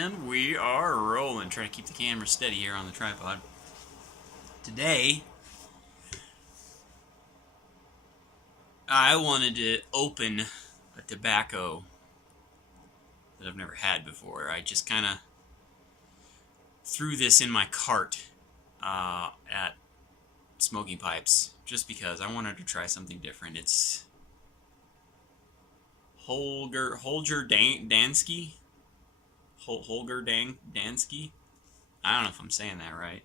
And we are rolling. Try to keep the camera steady here on the tripod. Today, I wanted to open a tobacco that I've never had before. I just kind of threw this in my cart at Smoking Pipes just because I wanted to try something different. It's Holger Danske I don't know if I'm saying that right.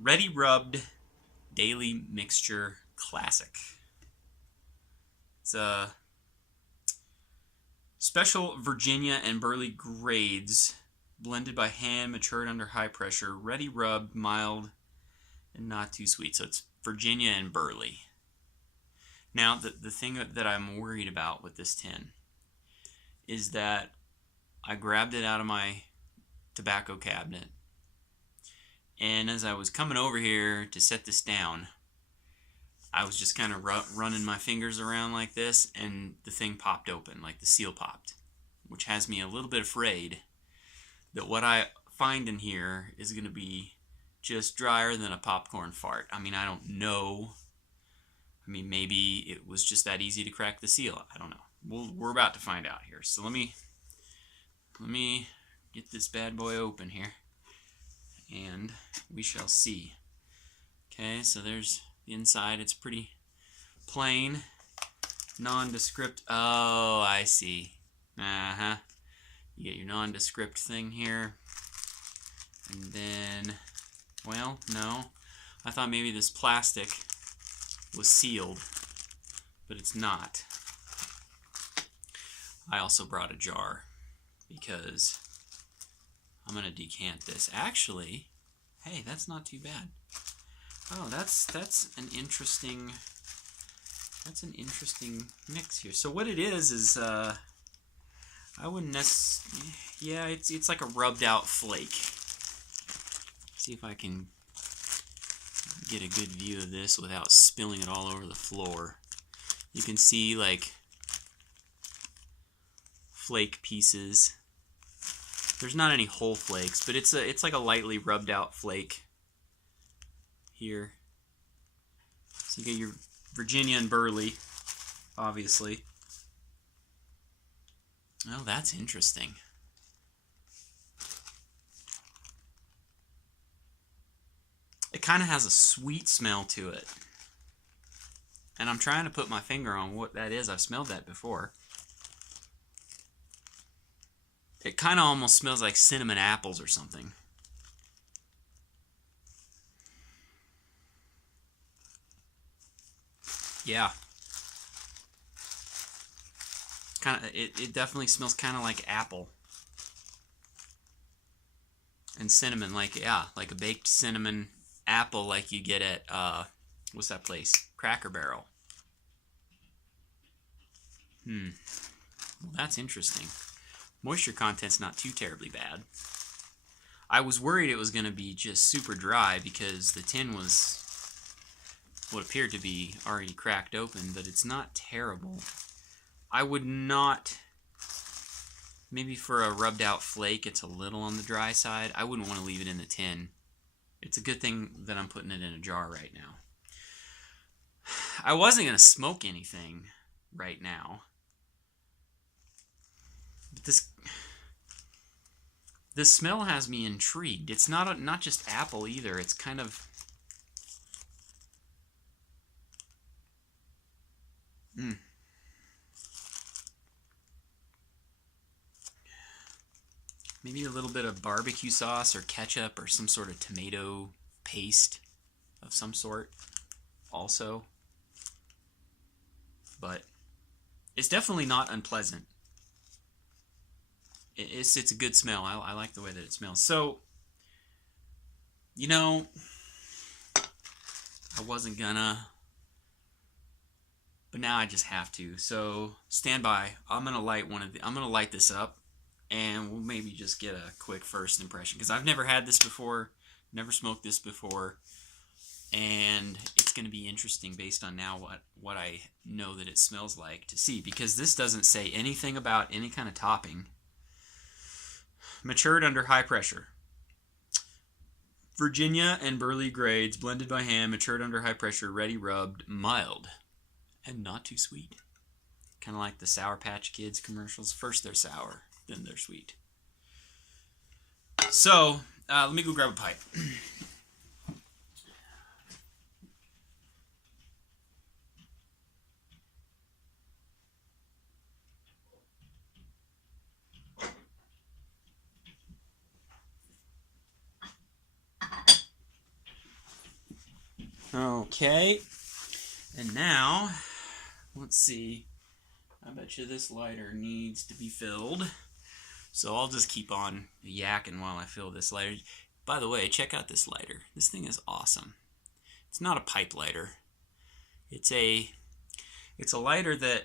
Ready Rubbed Daily Mixture Classic. It's a special Virginia and Burley grades, blended by hand, matured under high pressure, ready rubbed, mild, and not too sweet. So it's Virginia and Burley. Now, the thing that I'm worried about with this tin is that I grabbed it out of my tobacco cabinet, and as I was coming over here to set this down, I was just kind of running my fingers around like this, and the thing popped open, like the seal popped, which has me a little bit afraid that what I find in here is going to be just drier than a popcorn fart. I mean, I don't know. I mean, maybe it was just that easy to crack the seal. I don't know. We're about to find out here. So let me get this bad boy open here, and we shall see. Okay, so there's the inside. It's pretty plain, nondescript. Oh, I see. You get your nondescript thing here, and then, well, no. I thought maybe this plastic was sealed, but it's not. I also brought a jar because I'm gonna decant this. Actually, hey, that's not too bad. Oh, that's an interesting mix here. So what it is I wouldn't necessarily, yeah, it's like a rubbed out flake. See if I can get a good view of this without spilling it all over the floor. You can see like flake pieces. There's not any whole flakes, but it's like a lightly rubbed out flake here. So you get your Virginia and Burley, obviously. Oh, that's interesting. It kind of has a sweet smell to it. And I'm trying to put my finger on what that is. I've smelled that before. It kind of almost smells like cinnamon apples or something. Yeah. It definitely smells kind of like apple. And cinnamon, like, yeah, like a baked cinnamon apple like you get at, what's that place? Cracker Barrel. Well, that's interesting. Moisture content's not too terribly bad. I was worried it was going to be just super dry because the tin was what appeared to be already cracked open, but it's not terrible. I would not, maybe for a rubbed out flake, it's a little on the dry side. I wouldn't want to leave it in the tin. It's a good thing that I'm putting it in a jar right now. I wasn't going to smoke anything right now. But this smell has me intrigued. It's not just apple either. It's kind of maybe a little bit of barbecue sauce or ketchup or some sort of tomato paste of some sort also. But it's definitely not unpleasant. It's a good smell. I like the way that it smells. So, you know, I wasn't gonna, but now I just have to. So stand by. I'm gonna light this up, and we'll maybe just get a quick first impression because I've never had this before, never smoked this before, and it's gonna be interesting based on now what I know that it smells like to see, because this doesn't say anything about any kind of topping. matured under high pressure. Virginia and Burley grades, blended by hand, matured under high pressure, ready rubbed, mild, and not too sweet. Kind of like the Sour Patch Kids commercials. First they're sour, then they're sweet. So, let me go grab a pipe. Okay, and now, let's see, I bet you this lighter needs to be filled, so I'll just keep on yakking while I fill this lighter. By the way, check out this lighter. This thing is awesome. It's not a pipe lighter. It's a lighter that,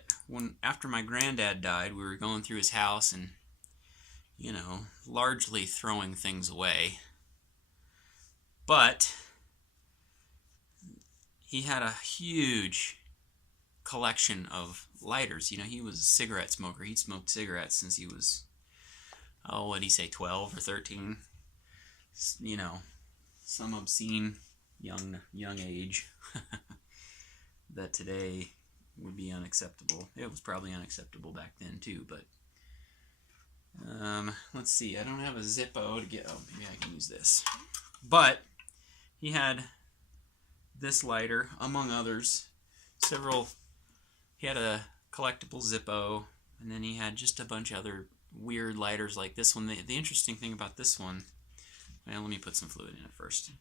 after my granddad died, we were going through his house and, you know, largely throwing things away, but he had a huge collection of lighters. You know, he was a cigarette smoker. He'd smoked cigarettes since he was, what did he say, 12 or 13? You know, some obscene young age that today would be unacceptable. It was probably unacceptable back then too, but let's see. I don't have a Zippo to get, maybe I can use this. But he had this lighter, among others, he had a collectible Zippo, and then he had just a bunch of other weird lighters like this one. The interesting thing about this one, well, let me put some fluid in it first.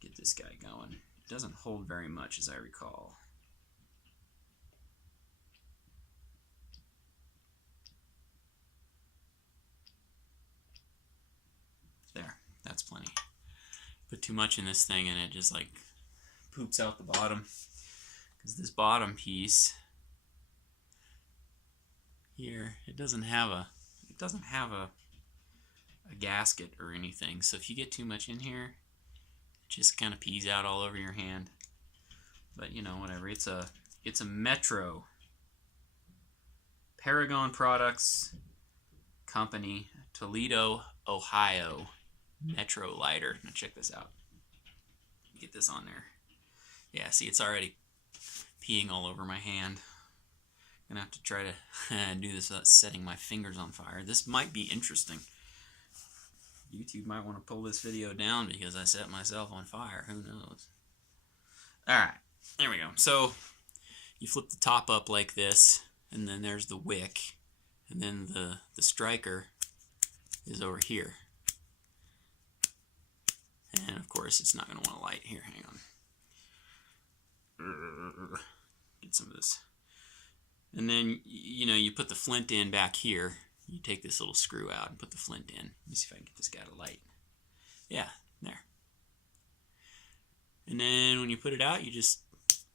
Get this guy going. It doesn't hold very much, as I recall. There, that's plenty. Put too much in this thing and it just like poops out the bottom, because this bottom piece here, it doesn't have a gasket or anything, so if you get too much in here, it just kind of pees out all over your hand. But you know, whatever. It's a Metro Paragon Products Company, Toledo, Ohio Metro lighter. Now check this out. Get this on there. Yeah, see, it's already peeing all over my hand. I'm gonna have to try to do this without setting my fingers on fire. This might be interesting. YouTube might want to pull this video down because I set myself on fire. Who knows? Alright, there we go. So you flip the top up like this, and then there's the wick, and then the striker is over here. And of course it's not going to want to light. Here, hang on. Get some of this. And then, you know, you put the flint in back here. You take this little screw out and put the flint in. Let me see if I can get this guy to light. Yeah, there. And then when you put it out, you just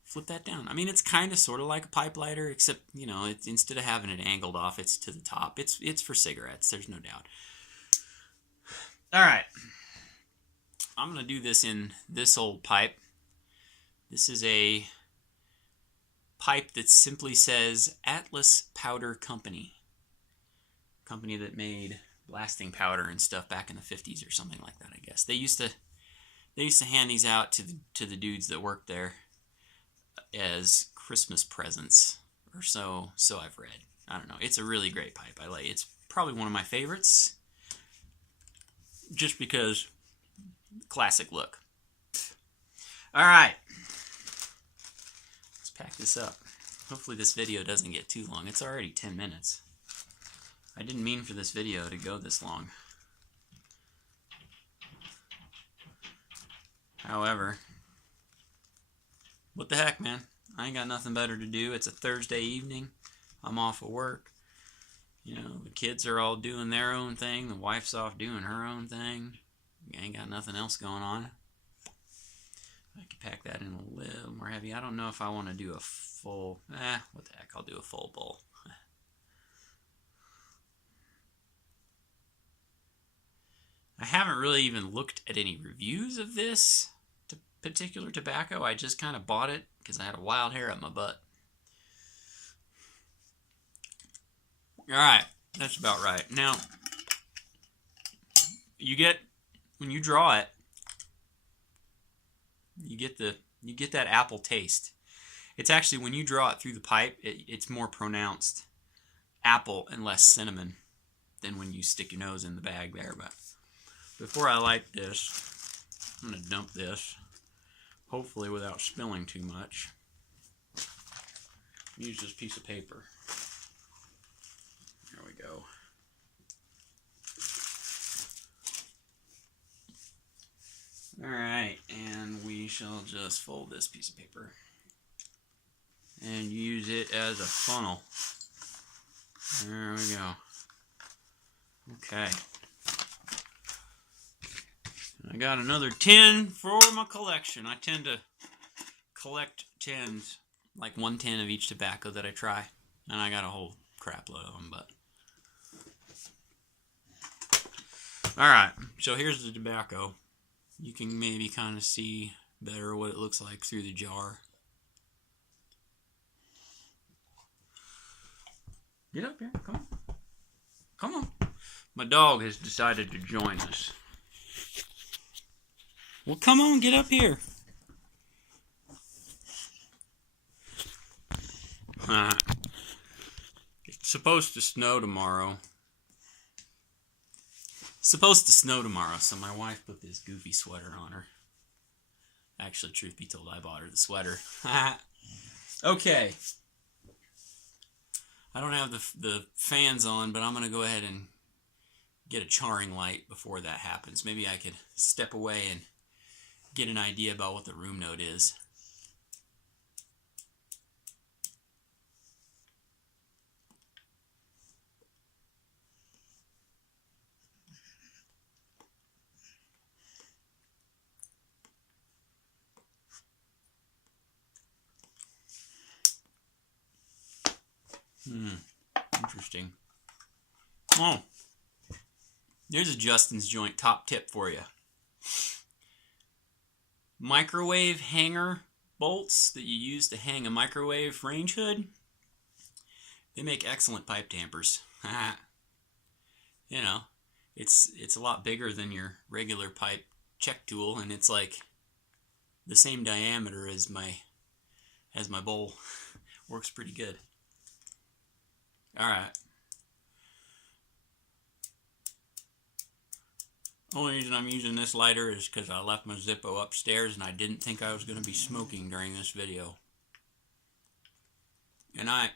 flip that down. I mean, it's kind of sort of like a pipe lighter, except, you know, it's, instead of having it angled off, it's to the top. It's for cigarettes, there's no doubt. All right. I'm going to do this in this old pipe. This is a pipe that simply says Atlas Powder Company. Company that made blasting powder and stuff back in the 50s or something like that, I guess. They used to hand these out to the dudes that worked there as Christmas presents, or so I've read. I don't know. It's a really great pipe. I like it. It's probably one of my favorites, just because classic look. All right, let's pack this up. Hopefully this video doesn't get too long. It's already 10 minutes. I didn't mean for this video to go this long. However, what the heck, man? I ain't got nothing better to do. It's a Thursday evening. I'm off of work. You know, the kids are all doing their own thing. The wife's off doing her own thing. I ain't got nothing else going on. I could pack that in a little more heavy. I don't know if I want to do a full... what the heck, I'll do a full bowl. I haven't really even looked at any reviews of this particular tobacco. I just kind of bought it because I had a wild hair up my butt. Alright, That's about right. Now, when you draw it, you get that apple taste. It's actually, when you draw it through the pipe, it's more pronounced apple and less cinnamon than when you stick your nose in the bag there. But before I light this, I'm going to dump this, hopefully without spilling too much. Use this piece of paper. There we go. Alright, and we shall just fold this piece of paper and use it as a funnel. There we go. Okay. I got another tin for my collection. I tend to collect tins, like 1 tin of each tobacco that I try. And I got a whole crap load of them, but... Alright, so here's the tobacco. You can maybe kind of see better what it looks like through the jar. Get up here, come on. Come on. My dog has decided to join us. Well, come on, get up here. It's supposed to snow tomorrow. Supposed to snow tomorrow, so my wife put this goofy sweater on her. Actually, truth be told, I bought her the sweater. Okay. I don't have the fans on, but I'm going to go ahead and get a charring light before that happens. Maybe I could step away and get an idea about what the room note is. Interesting. Oh, there's a Justin's Joint top tip for you. Microwave hanger bolts that you use to hang a microwave range hood, they make excellent pipe dampers. You know, it's a lot bigger than your regular pipe check tool, and it's like the same diameter as my bowl. Works pretty good. Alright. Only reason I'm using this lighter is because I left my Zippo upstairs and I didn't think I was going to be smoking during this video. And I'm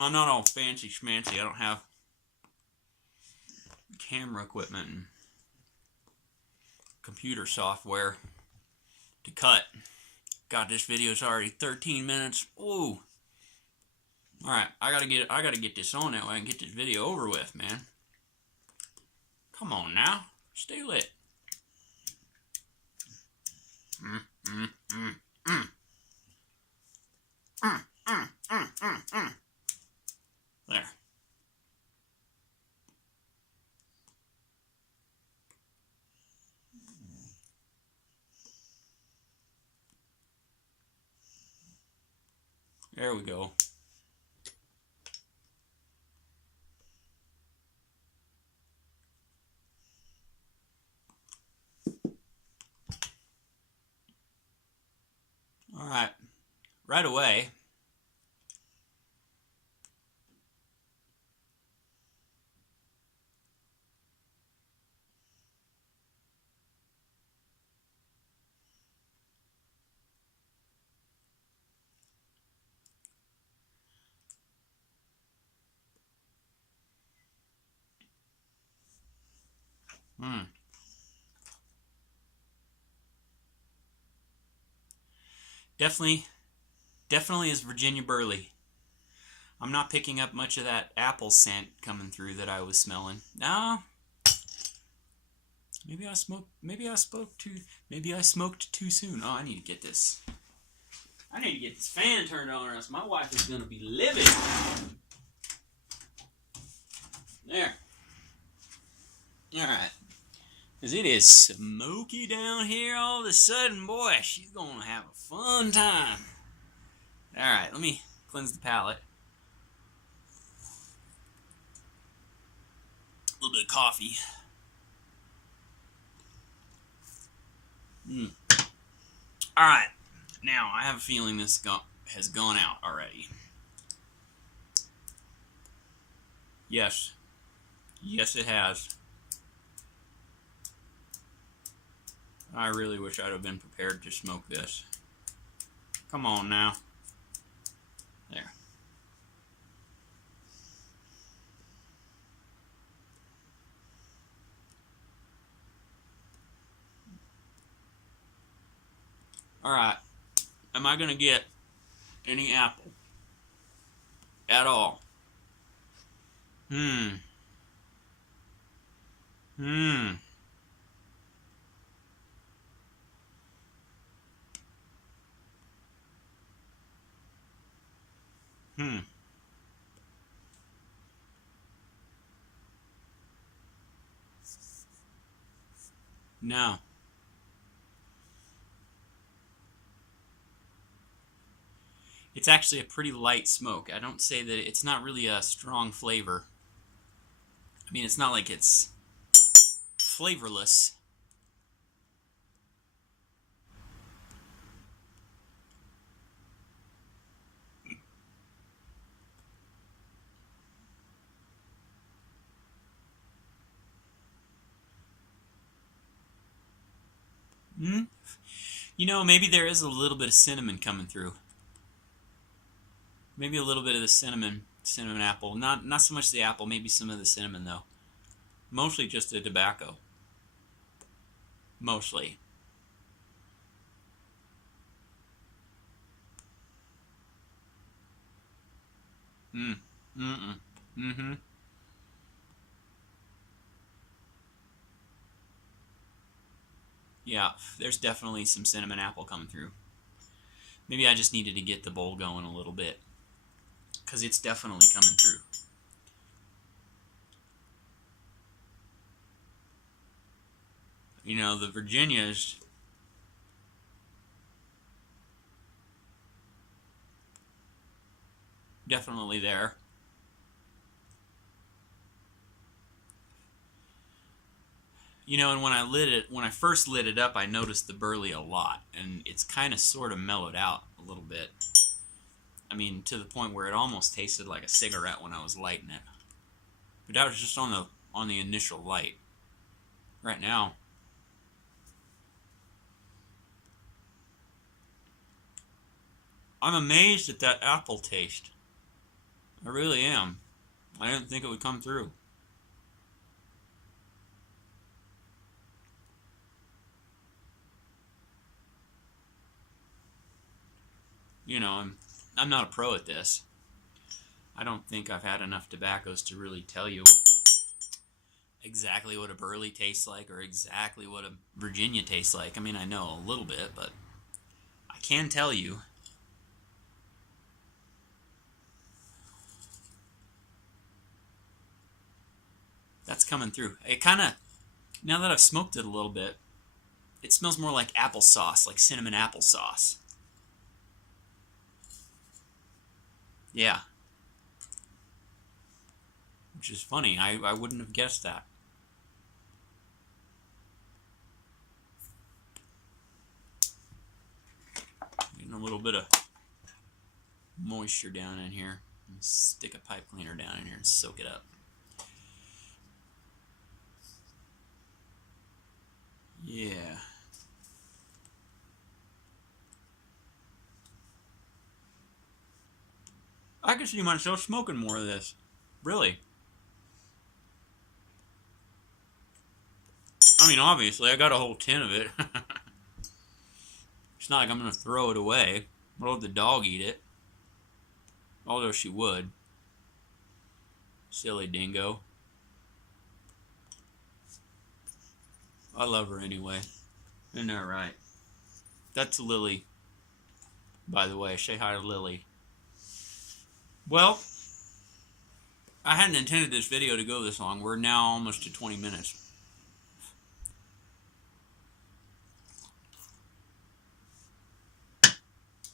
not all fancy schmancy. I don't have camera equipment and computer software to cut. God, this video's already 13 minutes. Ooh. Alright, I gotta get this on that way and get this video over with, man. Come on now. Stay lit. There. There we go. All right, right away. Definitely is Virginia Burley. I'm not picking up much of that apple scent coming through that I was smelling. No. Maybe I smoked too soon. Oh, I need to get this fan turned on or else my wife is going to be livid. There. Alright. Because it is smoky down here all of a sudden. Boy, she's going to have a fun time. Alright, let me Cleanse the palate. A little bit of coffee. Alright, now I have a feeling this has gone out already. Yes. Yes, it has. I really wish I'd have been prepared to smoke this. Come on now. There. Alright. Am I going to get any apple? At all? Hmm. No. It's actually a pretty light smoke. I don't say that it's not really a strong flavor. I mean, it's not like it's flavorless. You know, maybe there is a little bit of cinnamon coming through. Maybe a little bit of the cinnamon apple. Not so much the apple, maybe some of the cinnamon though. Mostly just the tobacco. Mostly. Yeah, there's definitely some cinnamon apple coming through. Maybe I just needed to get the bowl going a little bit, because it's definitely coming through. You know, the Virginia's definitely there. You know, and when I first lit it up, I noticed the burley a lot, and it's kind of sort of mellowed out a little bit. I mean, to the point where it almost tasted like a cigarette when I was lighting it. But that was just on the initial light. Right now, I'm amazed at that apple taste. I really am. I didn't think it would come through. You know, I'm not a pro at this. I don't think I've had enough tobaccos to really tell you exactly what a burley tastes like or exactly what a Virginia tastes like. I mean, I know a little bit, but I can tell you. That's coming through. It kind of, now that I've smoked it a little bit, it smells more like applesauce, like cinnamon applesauce. Yeah. Which is funny. I wouldn't have guessed that. Getting a little bit of moisture down in here. Stick a pipe cleaner down in here and soak it up. Yeah. I could see myself smoking more of this. Really. I mean, obviously, I got a whole tin of it. It's not like I'm going to throw it away. I'll let the dog eat it. Although she would. Silly dingo. I love her anyway. Isn't that right? That's Lilly. By the way, say hi to Lilly. Well, I hadn't intended this video to go this long. We're now almost to 20 minutes.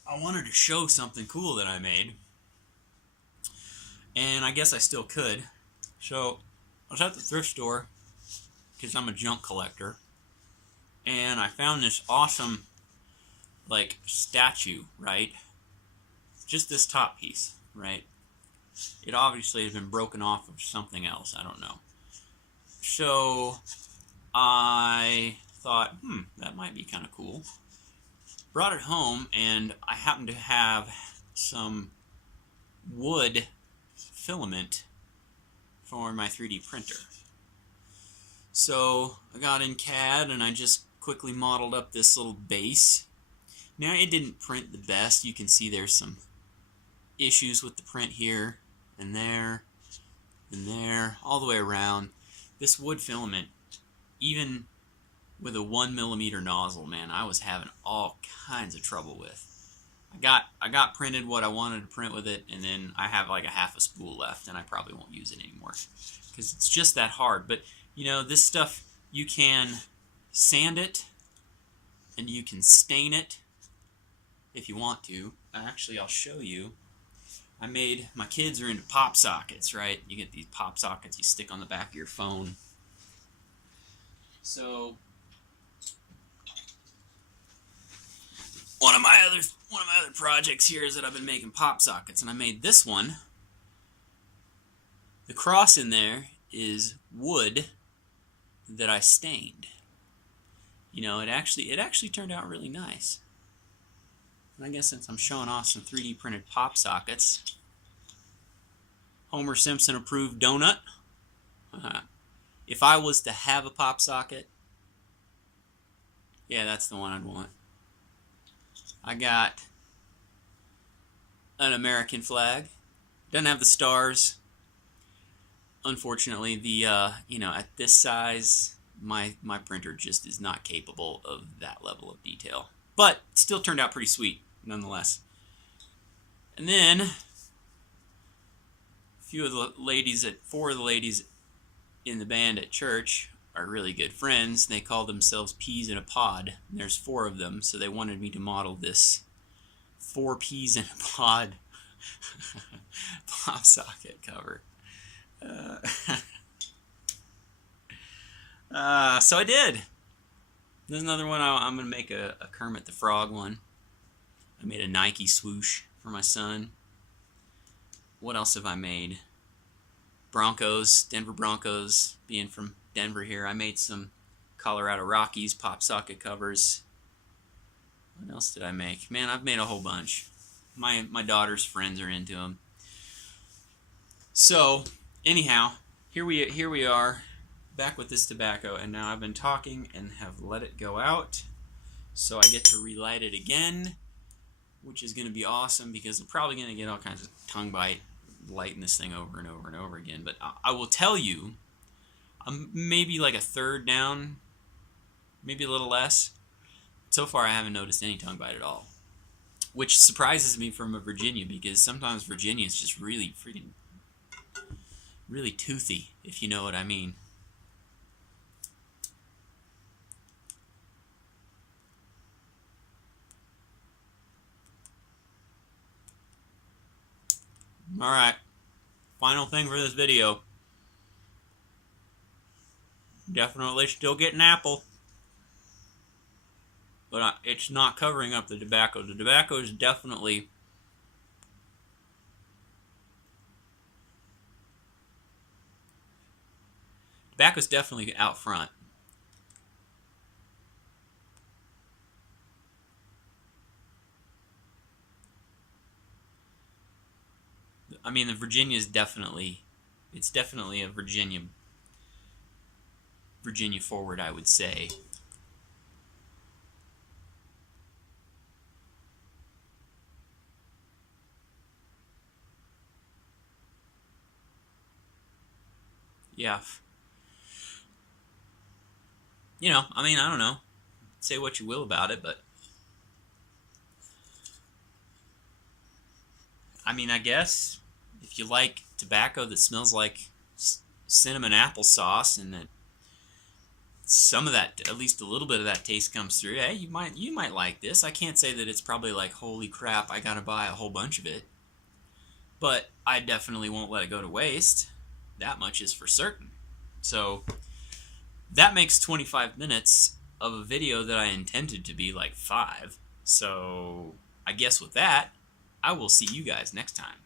I wanted to show something cool that I made. and I guess I still could. So I was at the thrift store because I'm a junk collector, and I found this awesome like statue, right? Just this top piece, right? It obviously has been broken off of something else. I don't know. So I thought, that might be kind of cool. Brought it home, and I happened to have some wood filament for my 3D printer. So I got in CAD and I just quickly modeled up this little base. Now it didn't print the best. You can see there's some issues with the print here and there and there, all the way around. This wood filament, even with a 1mm nozzle, man, I was having all kinds of trouble with. I got printed what I wanted to print with it, and then I have like a half a spool left, and I probably won't use it anymore because it's just that hard. But you know, this stuff, you can sand it and you can stain it if you want to. Actually, I'll show you. My kids are into pop sockets, right? You get these pop sockets you stick on the back of your phone. So one of my other projects here is that I've been making pop sockets, and I made this one. The cross in there is wood that I stained. You know, it actually turned out really nice. And I guess since I'm showing off some 3D printed pop sockets, Homer Simpson approved donut. If I was to have a pop socket, yeah, that's the one I'd want. I got an American flag. Doesn't have the stars. Unfortunately, at this size, my printer just is not capable of that level of detail. But it still turned out pretty sweet, nonetheless. And then four of the ladies in the band at church are really good friends. They call themselves Peas in a Pod. And there's 4 of them, so they wanted me to model this 4 peas in a pod pop socket cover. So I did. There's another one. I'm going to make a Kermit the Frog one. I made a Nike swoosh for my son. What else have I made? Broncos, Denver Broncos, being from Denver here. I made some Colorado Rockies pop socket covers. What else did I make? Man, I've made a whole bunch. My daughter's friends are into them. So, anyhow, here we are, back with this tobacco, and now I've been talking and have let it go out, so I get to relight it again, which is going to be awesome because I'm probably going to get all kinds of tongue bite lighting this thing over and over and over again. But I will tell you, I'm maybe like a third down, maybe a little less. So far, I haven't noticed any tongue bite at all, which surprises me from a Virginia, because sometimes Virginia is just really toothy, if you know what I mean. Alright, final thing for this video. Definitely still getting apple. But it's not covering up the tobacco. The tobacco is definitely out front. I mean, the Virginia is definitely a Virginia forward, I would say. Yeah. You know, I mean, I don't know. Say what you will about it, but I mean, I guess if you like tobacco that smells like cinnamon applesauce, and that some of that, at least a little bit of that taste comes through, hey, you might like this. I can't say that it's probably like, holy crap, I gotta buy a whole bunch of it. but I definitely won't let it go to waste. That much is for certain. So that makes 25 minutes of a video that I intended to be like 5. So I guess with that, I will see you guys next time.